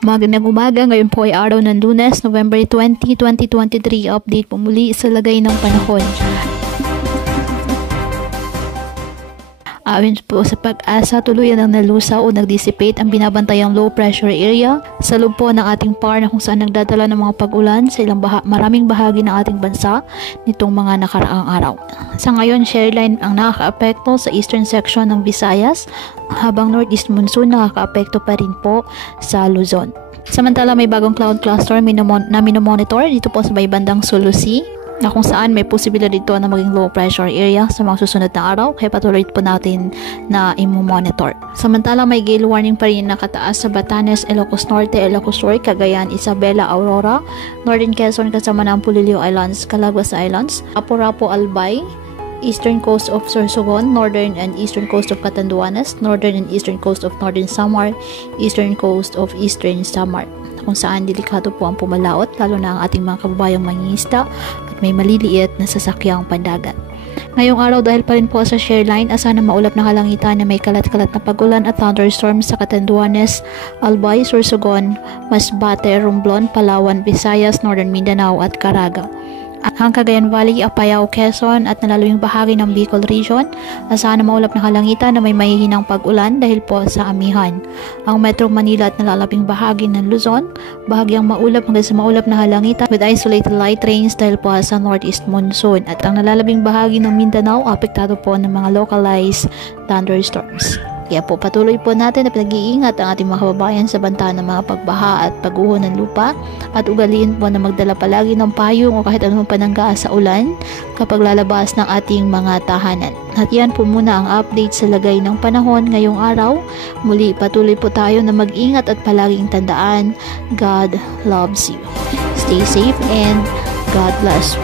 Magandang umaga, ngayon po ay araw ng Lunes, November 20, 2023. Update po muli sa lagay ng panahon. Ayon po sa Pag-asa, tuluyan ang nalusaw o nag-dissipate ang binabantayang low pressure area sa loob po ng ating PAR na kung saan nagdadala ng mga pag-ulan sa maraming bahagi ng ating bansa nitong mga nakaraang araw. Sa ngayon, shoreline ang nakakaapekto sa eastern section ng Visayas, habang northeast monsoon nakakaapekto pa rin po sa Luzon. Samantala, may bagong cloud cluster na minomonitor dito po sa bandang Sulu Sea, na kung saan may posibilidad dito na maging low pressure area sa mga susunod na araw, kaya patuloy po natin na i-monitor. Samantala, may gale warning pa rin nakataas sa Batanes, Ilocos Norte, Ilocos Sur, Cagayan, Isabela, Aurora, Northern Quezon kasama ng Pulilio Islands, Calaguas Islands, Apurapo, Albay, Eastern coast of Sorsogon, northern and eastern coast of Catanduanes, northern and eastern coast of Northern Samar, eastern coast of Eastern Samar, kung saan delikado po ang pumalaot, lalo na ang ating mga kababayang mangingisda at may maliliit na sasakyang pandagat. Ngayong araw, dahil pa rin po sa shoreline, asahan na maulap na kalangitan na may kalat-kalat na pagulan at thunderstorms sa Catanduanes, Albay, Sorsogon, Masbate, Romblon, Palawan, Visayas, Northern Mindanao at Caraga. Ang Cagayan Valley, Apayao, Quezon at nalalawing bahagi ng Bicol Region, asahan na maulap na kalangitan na may mahihinang pag-ulan dahil po sa amihan. Ang Metro Manila at nalalabing bahagi ng Luzon, bahagyang maulap hanggang sa maulap na kalangitan with isolated light rains dahil po sa northeast monsoon. At ang nalalabing bahagi ng Mindanao, apektado po ng mga localized thunderstorms. Kaya po patuloy po natin na pinag-iingat ang ating mga kababayan sa banta ng mga pagbaha at pagguho ng lupa, at ugaliin po na magdala palagi ng payong o kahit anong panangga sa ulan kapag lalabas ng ating mga tahanan. At yan po muna ang update sa lagay ng panahon ngayong araw. Muli, patuloy po tayo na mag-ingat at palaging tandaan, God loves you. Stay safe and God bless.